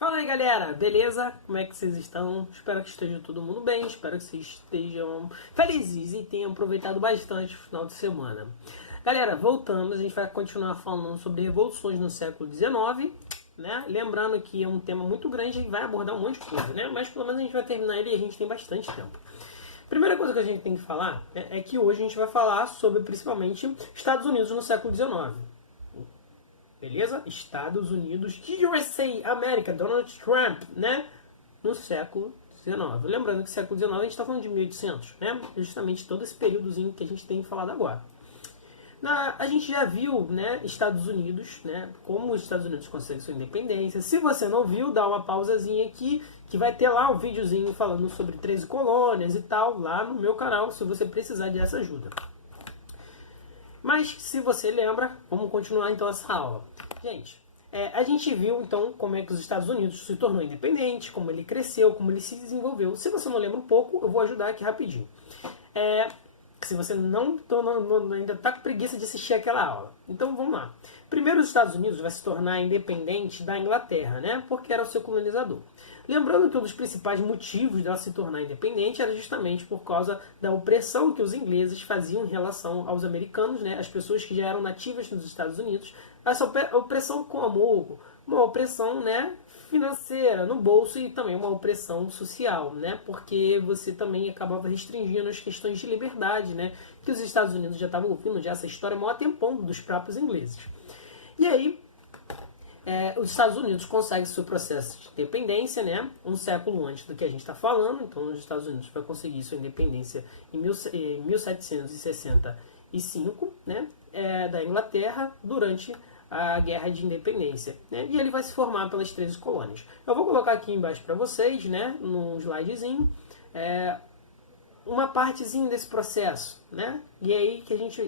Fala aí galera, beleza? Como é que vocês estão? Espero que esteja todo mundo bem, espero que vocês estejam felizes e tenham aproveitado bastante o final de semana. Galera, voltamos, a gente vai continuar falando sobre revoluções no século XIX, né? Lembrando que é um tema muito grande e vai abordar um monte de coisa, né? Mas pelo menos a gente vai terminar ele e a gente tem bastante tempo. Primeira coisa que a gente tem que falar é que hoje a gente vai falar sobre principalmente Estados Unidos no século XIX. Beleza? Estados Unidos, USA, América, Donald Trump, né? No século XIX. Lembrando que século XIX a gente está falando de 1800, né? Justamente todo esse períodozinho que a gente tem falado agora. A gente já viu, né, Estados Unidos, né, como os Estados Unidos conseguem sua independência. Se você não viu, dá uma pausazinha aqui, que vai ter lá um videozinho falando sobre 13 colônias e tal, lá no meu canal, se você precisar dessa ajuda. Mas, se você lembra, vamos continuar então essa aula. Gente, a gente viu então como é que os Estados Unidos se tornou independente, como ele cresceu, como ele se desenvolveu. Se você não lembra um pouco, eu vou ajudar aqui rapidinho. Se você ainda está com preguiça de assistir aquela aula. Então vamos lá. Primeiro, os Estados Unidos vai se tornar independente da Inglaterra, né? Porque era o seu colonizador. Lembrando que um dos principais motivos dela se tornar independente era justamente por causa da opressão que os ingleses faziam em relação aos americanos, né? As pessoas que já eram nativas nos Estados Unidos. Essa opressão como uma opressão, né, financeira no bolso e também uma opressão social, né? Porque você também acabava restringindo as questões de liberdade, né? Que os Estados Unidos já estavam ouvindo já essa história há maior tempão dos próprios ingleses. E aí, os Estados Unidos conseguem seu processo de independência, né? Um século antes do que a gente está falando. Então, os Estados Unidos vai conseguir sua independência em 1765, né? Da Inglaterra durante a Guerra de Independência, né? E ele vai se formar pelas 13 colônias. Eu vou colocar aqui embaixo para vocês, né, num slidezinho, uma partezinha desse processo, né? E aí que a gente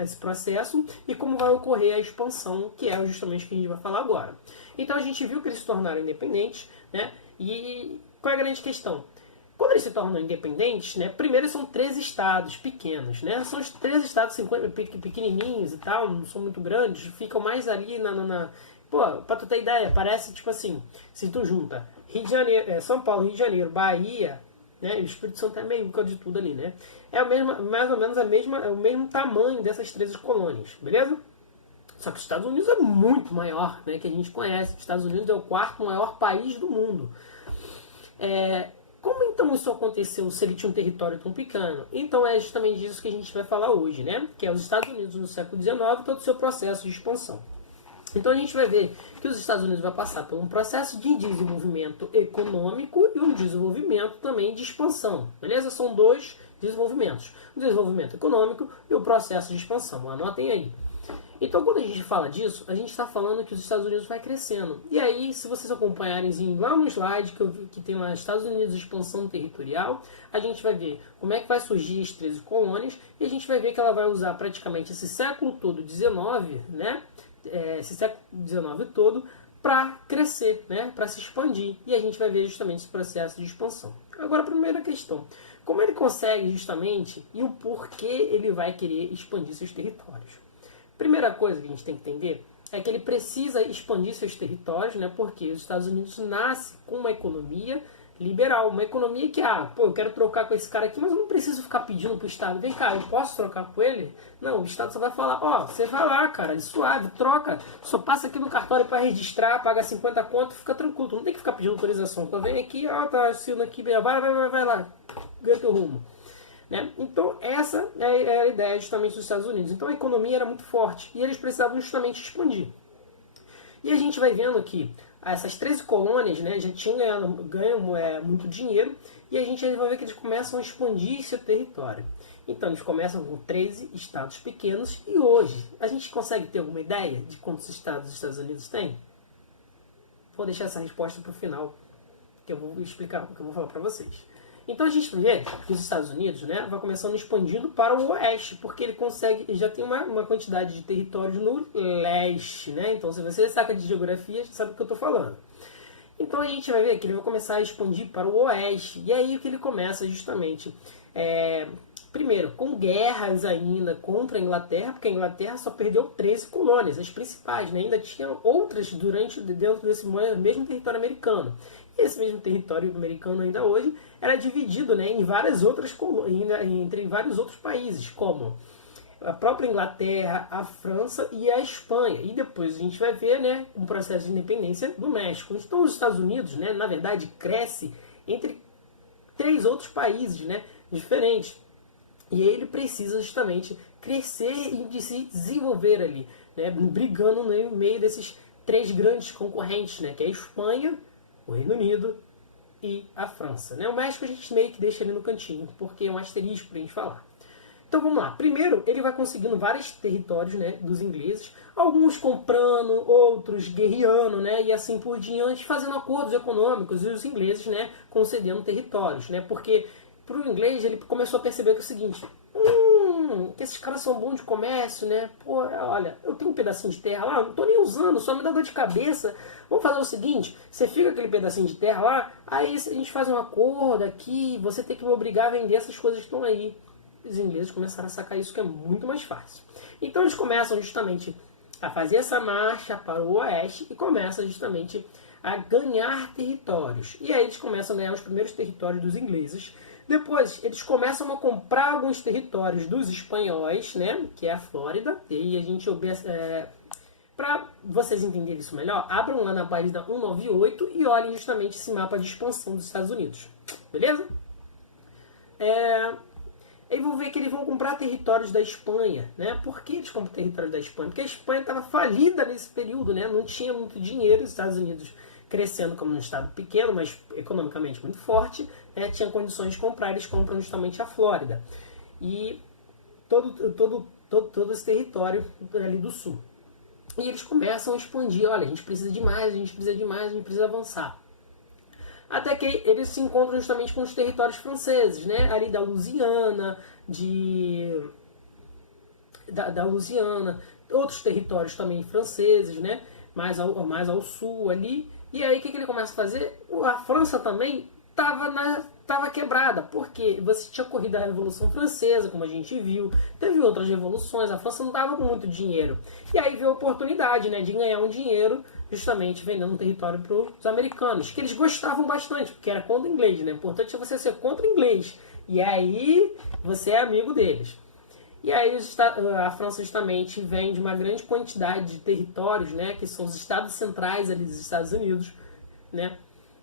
esse processo e como vai ocorrer a expansão, que é justamente o que a gente vai falar agora. Então a gente viu que eles se tornaram independentes, né? E qual é a grande questão? Quando eles se tornam independentes, né, primeiro são 13 estados pequenos, né? São os 13 estados pequenininhos e tal, não são muito grandes, ficam mais ali Pô, pra tu ter ideia, parece tipo assim, se tu junta Rio de Janeiro, São Paulo, Rio de Janeiro, Bahia, né, e o Espírito Santo é meio de tudo ali, né? É mais ou menos o mesmo tamanho dessas 13 colônias, beleza? Só que os Estados Unidos é muito maior, né, que a gente conhece. Os Estados Unidos é o quarto maior país do mundo. Como então isso aconteceu se ele tinha um território tão pequeno? Então é justamente disso que a gente vai falar hoje, né? Que é os Estados Unidos no século XIX, todo o seu processo de expansão. Então a gente vai ver que os Estados Unidos vai passar por um processo de desenvolvimento econômico e um desenvolvimento também de expansão, beleza? São dois desenvolvimentos, o desenvolvimento econômico e o processo de expansão, anotem aí. Então, quando a gente fala disso, a gente está falando que os Estados Unidos vai crescendo. E aí, se vocês acompanharem lá no slide que tem lá Estados Unidos expansão territorial, a gente vai ver como é que vai surgir as 13 colônias e a gente vai ver que ela vai usar praticamente esse século todo, 19, né? Esse século 19 todo, para crescer, né? Para se expandir. E a gente vai ver justamente esse processo de expansão. Agora, a primeira questão. Como ele consegue justamente e o porquê ele vai querer expandir seus territórios? Primeira coisa que a gente tem que entender é que ele precisa expandir seus territórios, né? Porque os Estados Unidos nasce com uma economia liberal, uma economia que, eu quero trocar com esse cara aqui, mas eu não preciso ficar pedindo pro Estado, vem cá, eu posso trocar com ele? Não, o Estado só vai falar, você vai lá, cara, é suave, troca, só passa aqui no cartório para registrar, paga 50 conto, fica tranquilo, tu não tem que ficar pedindo autorização, tu vem aqui, tá assinando aqui, vai lá, ganha teu rumo. Né? Então essa é a ideia justamente dos Estados Unidos. Então a economia era muito forte e eles precisavam justamente expandir. E a gente vai vendo que essas 13 colônias, né, já ganham muito dinheiro e a gente vai ver que eles começam a expandir seu território. Então eles começam com 13 estados pequenos e hoje a gente consegue ter alguma ideia de quantos estados os Estados Unidos têm? Vou deixar essa resposta para o final, que eu vou explicar, que eu vou falar para vocês. Então a gente vê que os Estados Unidos, né, vai começando expandindo para o oeste, porque ele já tem uma quantidade de territórios no leste, né? Então se você saca de geografia, sabe o que eu estou falando. Então a gente vai ver que ele vai começar a expandir para o oeste, e aí que ele começa justamente primeiro, com guerras ainda contra a Inglaterra, porque a Inglaterra só perdeu 13 colônias, as principais, né? Ainda tinha outras dentro desse mesmo território americano. E esse mesmo território americano ainda hoje era dividido, né, em várias outras colônias, entre vários outros países, como a própria Inglaterra, a França e a Espanha. E depois a gente vai ver, né, um processo de independência do México. Então os Estados Unidos, né, na verdade, cresce entre 3 outros países, né, diferentes. E ele precisa justamente crescer e se desenvolver ali, né, brigando no meio desses 3 grandes concorrentes, né, que é a Espanha, o Reino Unido e a França. Né? O México a gente meio que deixa ali no cantinho, porque é um asterisco para a gente falar. Então vamos lá. Primeiro, ele vai conseguindo vários territórios, né, dos ingleses, alguns comprando, outros guerreando, né, e assim por diante, fazendo acordos econômicos, e os ingleses, né, concedendo territórios. Né, porque para o inglês ele começou a perceber que é o seguinte: que esses caras são bons de comércio, né? Pô, olha, eu tenho um pedacinho de terra lá, não tô nem usando, só me dá dor de cabeça. Vamos fazer o seguinte: você fica aquele pedacinho de terra lá, aí a gente faz um acordo aqui, você tem que me obrigar a vender essas coisas que estão aí. Os ingleses começaram a sacar isso, que é muito mais fácil. Então eles começam justamente a fazer essa marcha para o oeste e começam justamente a ganhar territórios. E aí eles começam a ganhar os primeiros territórios dos ingleses. Depois, eles começam a comprar alguns territórios dos espanhóis, né, que é a Flórida. E a gente para vocês entenderem isso melhor, abram lá na página 198 e olhem justamente esse mapa de expansão dos Estados Unidos. Beleza? Aí vão ver que eles vão comprar territórios da Espanha. Né? Por que eles compram territórios da Espanha? Porque a Espanha estava falida nesse período, né? Não tinha muito dinheiro. Os Estados Unidos crescendo como um estado pequeno, mas economicamente muito forte, né? Tinha condições de comprar. Eles compram justamente a Flórida e todo esse território ali do sul. E eles começam a expandir. Olha, a gente precisa de mais, a gente precisa de mais, a gente precisa avançar. Até que eles se encontram justamente com os territórios franceses, né? Ali da Louisiana, da Louisiana, outros territórios também franceses, né? Mais ao sul ali. E aí o que ele começa a fazer? A França também estava quebrada, porque você tinha ocorrido a Revolução Francesa, como a gente viu, teve outras revoluções, a França não estava com muito dinheiro. E aí veio a oportunidade, né, de ganhar um dinheiro justamente vendendo um território para os americanos, que eles gostavam bastante, porque era contra o inglês, né? O importante é você ser contra o inglês. E aí você é amigo deles. E aí a França justamente vende uma grande quantidade de territórios, né, que são os estados centrais ali dos Estados Unidos, né?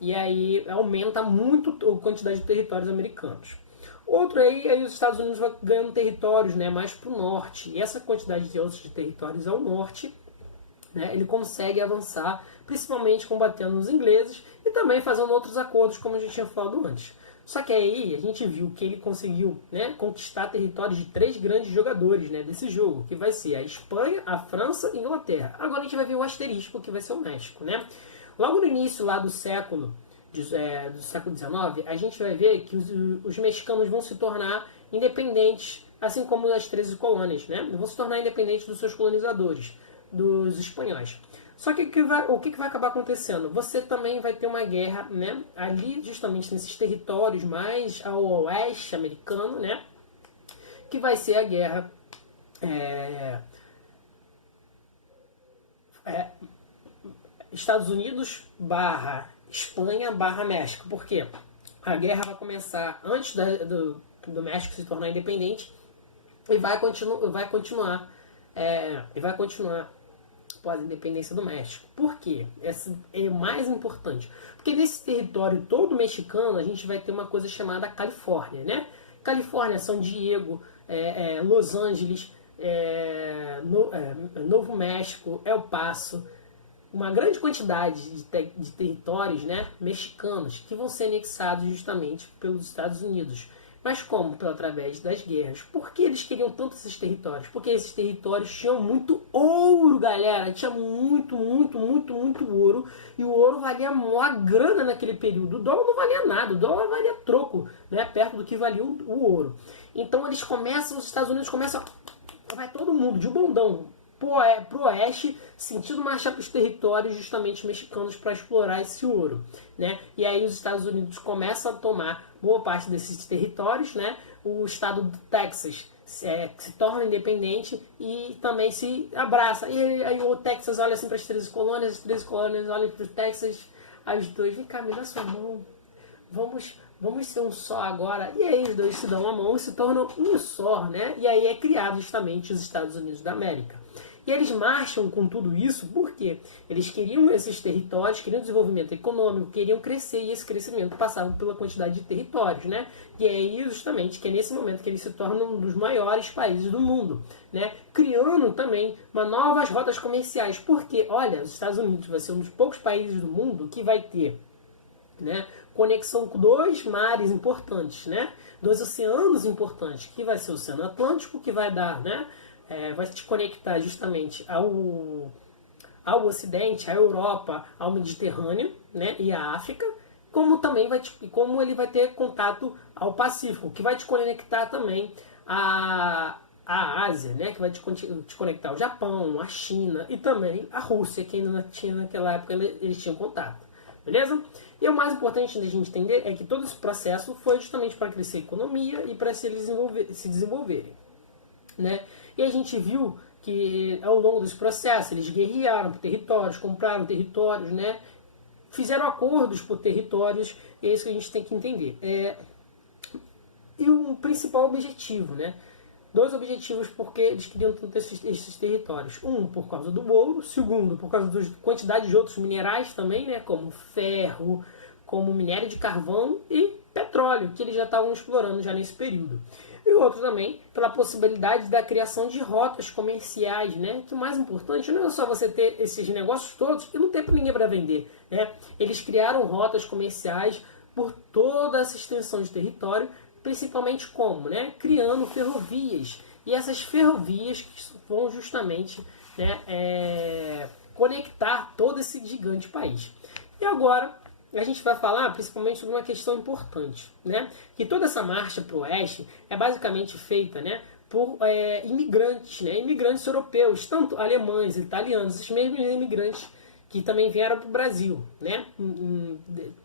E aí aumenta muito a quantidade de territórios americanos. Outro aí os Estados Unidos vão ganhando territórios, né, mais para o norte. E essa quantidade de outros territórios ao norte, né, ele consegue avançar, principalmente combatendo os ingleses e também fazendo outros acordos, como a gente tinha falado antes. Só que aí a gente viu que ele conseguiu, né, conquistar territórios de 3 grandes jogadores, né, desse jogo, que vai ser a Espanha, a França e a Inglaterra. Agora a gente vai ver o asterisco, que vai ser o México. Né? Logo no início lá do século XIX, a gente vai ver que os mexicanos vão se tornar independentes, assim como as 13 colônias, né? Vão se tornar independentes dos seus colonizadores, dos espanhóis. Só que o que vai acabar acontecendo? Você também vai ter uma guerra, né, ali justamente nesses territórios mais ao oeste americano, né, que vai ser a guerra Estados Unidos / Espanha / México. Por quê? A guerra vai começar antes do México se tornar independente e vai continuar após a independência do México. Por quê? Esse é o mais importante. Porque nesse território todo mexicano a gente vai ter uma coisa chamada Califórnia, né? Califórnia, São Diego, Los Angeles, Novo México, El Paso, uma grande quantidade de territórios, né, mexicanos que vão ser anexados justamente pelos Estados Unidos. Mas como? Através das guerras. Por que eles queriam tanto esses territórios? Porque esses territórios tinham muito ouro, galera. Tinha muito ouro. E o ouro valia uma grana naquele período. O dólar não valia nada. O dólar valia troco, né, perto do que valia o ouro. Então os Estados Unidos começam... Vai todo mundo de bondão para o oeste, sentido marchar para os territórios justamente mexicanos para explorar esse ouro, né? E aí os Estados Unidos começam a tomar boa parte desses territórios, né? O estado do Texas se torna independente e também se abraça. E aí o Texas olha assim para as 13 colônias olham para o Texas, aí os dois, vem cá, me dá sua mão, vamos ser um só agora. E aí os dois se dão a mão e se tornam um só, né? E aí é criado justamente os Estados Unidos da América. E eles marcham com tudo isso porque eles queriam esses territórios, queriam desenvolvimento econômico, queriam crescer, e esse crescimento passava pela quantidade de territórios, né? E é aí justamente que é nesse momento que eles se tornam um dos maiores países do mundo, né? Criando também novas rotas comerciais, porque, olha, os Estados Unidos vai ser um dos poucos países do mundo que vai ter, né, conexão com dois mares importantes, né? Dois oceanos importantes, que vai ser o Oceano Atlântico, que vai dar, né? Vai te conectar justamente ao Ocidente, à Europa, ao Mediterrâneo, né, e à África, como também como ele vai ter contato ao Pacífico, que vai te conectar também à Ásia, né, que vai te conectar ao Japão, à China e também à Rússia, que ainda tinha naquela época eles tinham contato. Beleza? E o mais importante da gente entender é que todo esse processo foi justamente para crescer a economia e para se desenvolverem, né? E a gente viu que ao longo desse processo eles guerrearam por territórios, compraram territórios, né? Fizeram acordos por territórios, e é isso que a gente tem que entender. E o principal objetivo, né? Dois objetivos porque eles queriam tanto esses territórios. Um, por causa do ouro. Segundo, por causa da quantidade de outros minerais também, né? Como ferro, como minério de carvão e petróleo, que eles já estavam explorando já nesse período. E o outro também, pela possibilidade da criação de rotas comerciais, né? Que o mais importante não é só você ter esses negócios todos e não ter para ninguém para vender, né? Eles criaram rotas comerciais por toda essa extensão de território, principalmente como, né? Criando ferrovias. E essas ferrovias vão justamente, né, conectar todo esse gigante país. E agora a gente vai falar principalmente sobre uma questão importante, né? Que toda essa marcha para o oeste é basicamente feita, né, por imigrantes, né? Imigrantes europeus, tanto alemães, italianos, esses mesmos imigrantes que também vieram para o Brasil, né?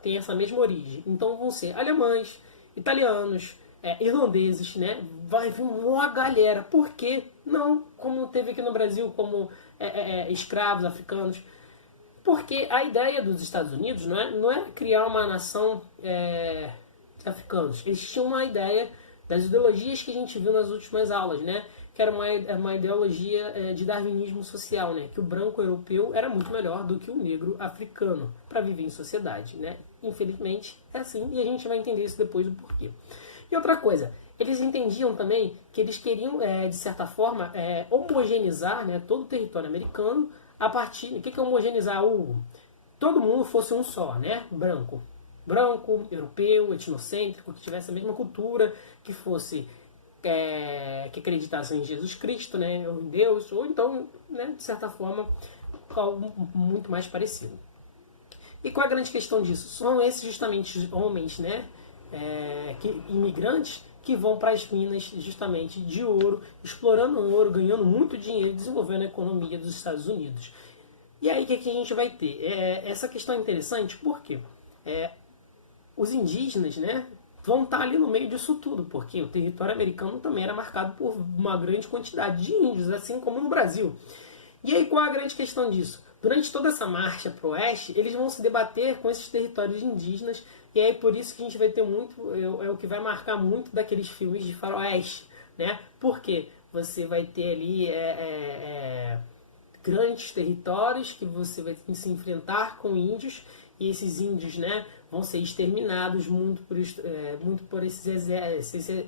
Tem essa mesma origem. Então vão ser alemães, italianos, irlandeses, né? Vai vir uma galera. Por quê? Não como teve aqui no Brasil, como escravos africanos. Porque a ideia dos Estados Unidos não é criar uma nação de africanos. Eles tinham uma ideia das ideologias que a gente viu nas últimas aulas, né? Que era uma ideologia de darwinismo social, né? Que o branco europeu era muito melhor do que o negro africano para viver em sociedade, né? Infelizmente é assim, e a gente vai entender isso depois do porquê. E outra coisa, eles entendiam também que eles queriam, de certa forma, homogeneizar, né, todo o território americano a partir... O que é homogeneizar? Todo mundo fosse um só, né? Branco, europeu, etnocêntrico, que tivesse a mesma cultura, que fosse... que acreditasse em Jesus Cristo, né, ou em Deus, ou então, né, de certa forma, algo muito mais parecido. E qual é a grande questão disso? São esses justamente homens, né, imigrantes, que vão para as minas justamente de ouro, explorando o ouro, ganhando muito dinheiro, desenvolvendo a economia dos Estados Unidos. E aí o que a gente vai ter? Essa questão é interessante porque os indígenas, né, vão estar ali no meio disso tudo, porque o território americano também era marcado por uma grande quantidade de índios, assim como no Brasil. E aí qual é a grande questão disso? Durante toda essa marcha para o oeste, eles vão se debater com esses territórios indígenas, e aí por isso que a gente vai ter muito, é o que vai marcar muito daqueles filmes de faroeste, né? Porque você vai ter ali grandes territórios que você vai ter que se enfrentar com índios, e esses índios, né, vão ser exterminados muito por esse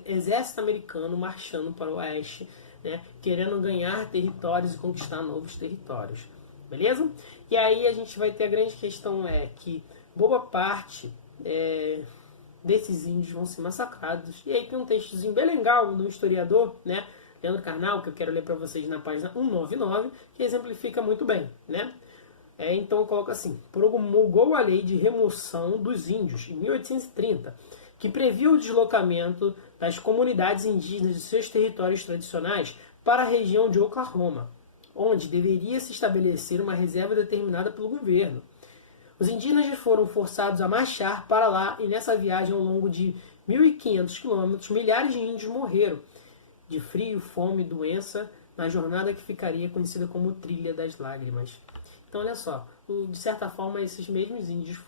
exército americano marchando para o oeste, né, querendo ganhar territórios e conquistar novos territórios. Beleza? E aí a gente vai ter a grande questão que boa parte desses índios vão ser massacrados. E aí tem um textozinho bem legal do historiador, né, Leandro Carnal, que eu quero ler para vocês na página 199, que exemplifica muito bem, né? Então eu coloco assim: promulgou a lei de remoção dos índios em 1830, que previu o deslocamento das comunidades indígenas de seus territórios tradicionais para a região de Oklahoma. onde deveria se estabelecer uma reserva determinada pelo governo. Os indígenas foram forçados a marchar para lá e nessa viagem ao longo de 1.500 quilômetros, milhares de índios morreram de frio, fome, doença, na jornada que ficaria conhecida como Trilha das Lágrimas. Então, olha só, de certa forma, esses mesmos índios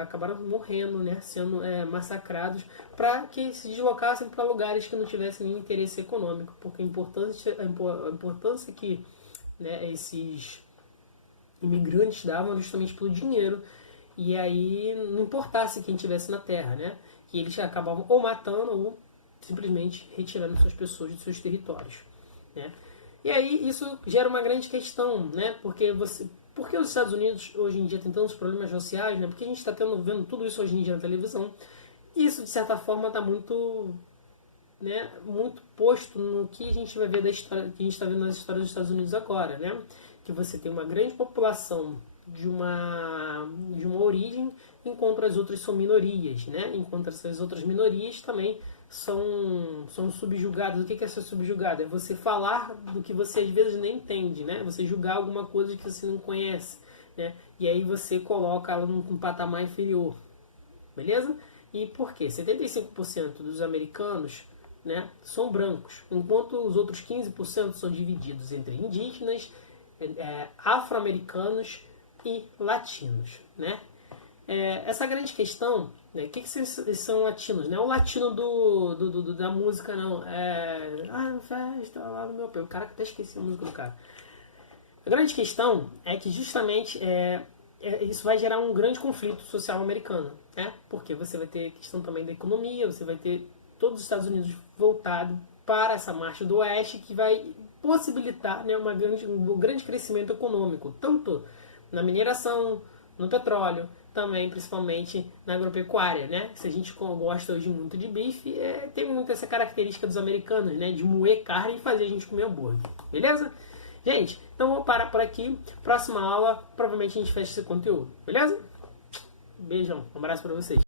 acabaram morrendo, né, sendo massacrados, para que se deslocassem para lugares que não tivessem nenhum interesse econômico, porque a importância que, né, esses imigrantes davam justamente pelo dinheiro, e aí não importasse quem estivesse na terra, né, que eles acabavam ou matando ou simplesmente retirando suas pessoas de seus territórios, né. E aí isso gera uma grande questão, né, porque os Estados Unidos hoje em dia tem tantos problemas sociais, né, porque a gente está vendo tudo isso hoje em dia na televisão, e isso de certa forma está muito, né, muito posto no que a gente vai ver da história, que a gente está vendo nas histórias dos Estados Unidos agora, né, que você tem uma grande população de uma origem, enquanto as outras são minorias, né, enquanto essas outras minorias também são subjugadas. O que é ser subjugado? É você falar do que você às vezes nem entende, né? Você julgar alguma coisa que você não conhece, né? E aí você coloca ela num patamar inferior, beleza? E por quê? 75% dos americanos, né, são brancos, enquanto os outros 15% são divididos entre indígenas, afro-americanos e latinos, né? Essa grande questão, né, o que são latinos? Não é o latino da música, não. Festa lá no meu pé. O cara até esqueci a música do cara. A grande questão é que justamente isso vai gerar um grande conflito social americano, né? Porque você vai ter a questão também da economia, você vai ter todos os Estados Unidos voltado para essa marcha do oeste que vai possibilitar, né, um grande crescimento econômico, tanto na mineração, no petróleo, também principalmente na agropecuária, né? Se a gente gosta hoje muito de bife, tem muito essa característica dos americanos, né? De moer carne e fazer a gente comer hambúrguer, beleza? Gente, então vou parar por aqui. Próxima aula, provavelmente a gente fecha esse conteúdo, beleza? Beijão, um abraço pra vocês.